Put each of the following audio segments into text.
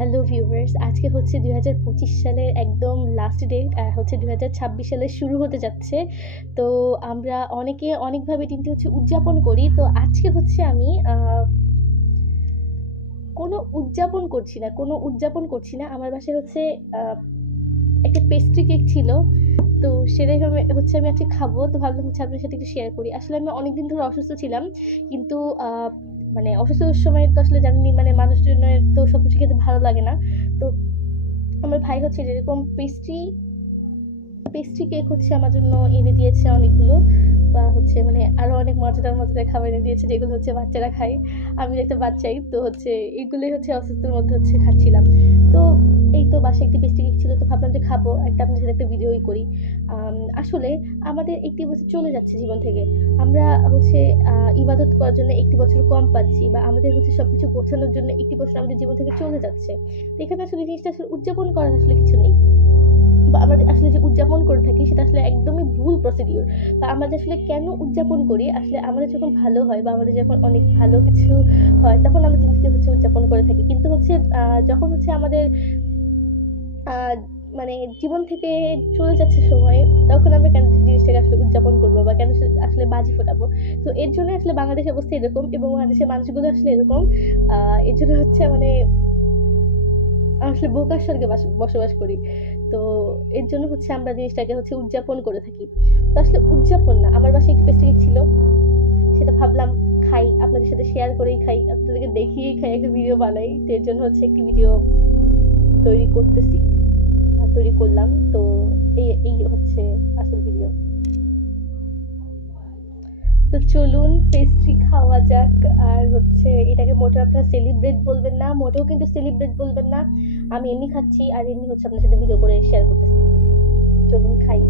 Hello viewers, আজকে হচ্ছে 2025 সালের একদম লাস্ট ডেট আর হচ্ছে 2026 সালে শুরু হতে যাচ্ছে। তো আমরা অনেকে অনেকভাবে দিনটি হচ্ছে উদযাপন করি। তো আজকে হচ্ছে আমি কোনো উদযাপন করছি না। আমার বাসায় হচ্ছে আ একটা পেস্ট্রি কেক ছিল। তো সেটাই হচ্ছে আমি আজকে খাবো। তো ভাবলাম হচ্ছে আপনার সাথে একটু শেয়ার করি। আসলে আমি অনেকদিন ধরে অসুস্থ ছিলাম। কিন্তু আ মানে অসুস্থতার সময় তো আসলে জানেনই, মানে মানুষজনের তো সবকিছু খেতে ভালো লাগে না। তো আমার ভাই হচ্ছে যেরকম পেস্ট্রি কেক হচ্ছে আমার জন্য এনে দিয়েছে অনেকগুলো। বা হচ্ছে মানে আরো অনেক মজাদার খাবার এনে দিয়েছে, যেগুলো হচ্ছে বাচ্চারা খায়। আমি একটা বাচ্চাই, তো হচ্ছে এগুলোই হচ্ছে অসুস্থতার মধ্যে হচ্ছে খাচ্ছিলাম। তো এই তো বাসায় একটি পেস্ট্রি কেক ছিল, তো ভাবলাম যে খাবো, আপনাদের সাথে একটা ভিডিওই করি। আসলে আমাদের ১ বছর চলে যাচ্ছে জীবন থেকে। আমরা হচ্ছে ইবাদত করার জন্য ১ বছর কম পাচ্ছি, বা আমাদের হচ্ছে সবকিছু গোছানোর জন্য ১ বছর আমাদের জীবন থেকে চলে যাচ্ছে। তো এখানে আসলে জিনিসটা আসলে উদযাপন করার আসলে কিছু নেই। বা আমরা আসলে যে উদযাপন করে থাকি সেটা আসলে একদমই ভুল প্রসিডিউর। বা আমরা যে আসলে কেন উদযাপন করি, আসলে আমাদের যখন ভালো হয় বা আমাদের যখন অনেক ভালো কিছু হয়, তখন আমরা জিনিসকে হচ্ছে উদযাপন করে থাকি। কিন্তু হচ্ছে যখন হচ্ছে আমাদের আ মানে জীবন থেকে চলে যাচ্ছে সময়, তখন আমরা কেন জিনিসটাকে আসলে উদযাপন করব বা কেন আসলে বাজি ফোটাবো। তো এর জন্য আসলে বাংলাদেশের অবস্থা এরকম, এবং বাংলাদেশের মানুষগুলো আসলে এরকম। এর জন্য হচ্ছে মানে আসলে বোকার স্বর্গে বসবাস করি। তো এর জন্য হচ্ছে আমরা জিনিসটাকে হচ্ছে উদযাপন করে থাকি। তো আসলে উদযাপন না। আমার বাসায় একটু পেস্ট্রি কেক ছিল। সেটা ভাবলাম খাই, আপনাদের সাথে শেয়ার করেই খাই, আপনাদেরকে দেখিয়েই খাই, একটা ভিডিও বানাই। তো এর জন্য হচ্ছে একটি ভিডিও তৈরি করতেছি। তৈরি করলাম। তো এই হচ্ছে আসল ভিডিও। তো চলুন পেস্ট্রি খাওয়া যাক। আর হচ্ছে এটাকে মোটেও আপনারা সেলিব্রেট বলবেন না, মোটেও কিন্তু সেলিব্রেট বলবেন না। আমি এমনি খাচ্ছি আর এমনি হচ্ছে আপনার সাথে ভিডিও করে শেয়ার করতেছি। চলুন খাই।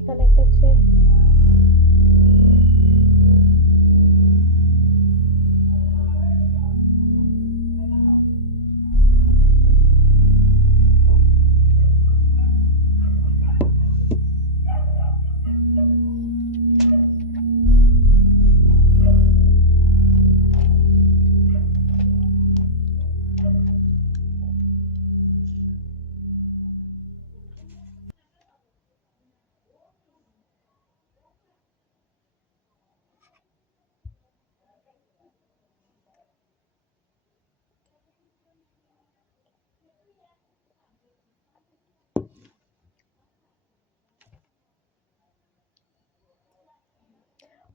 এখানে একটা হচ্ছে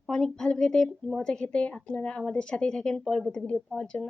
অনেক ভালো খেতে, মজা খেতে আপনারা আমাদের সাথেই থাকেন পরবর্তী ভিডিও পাওয়ার জন্য।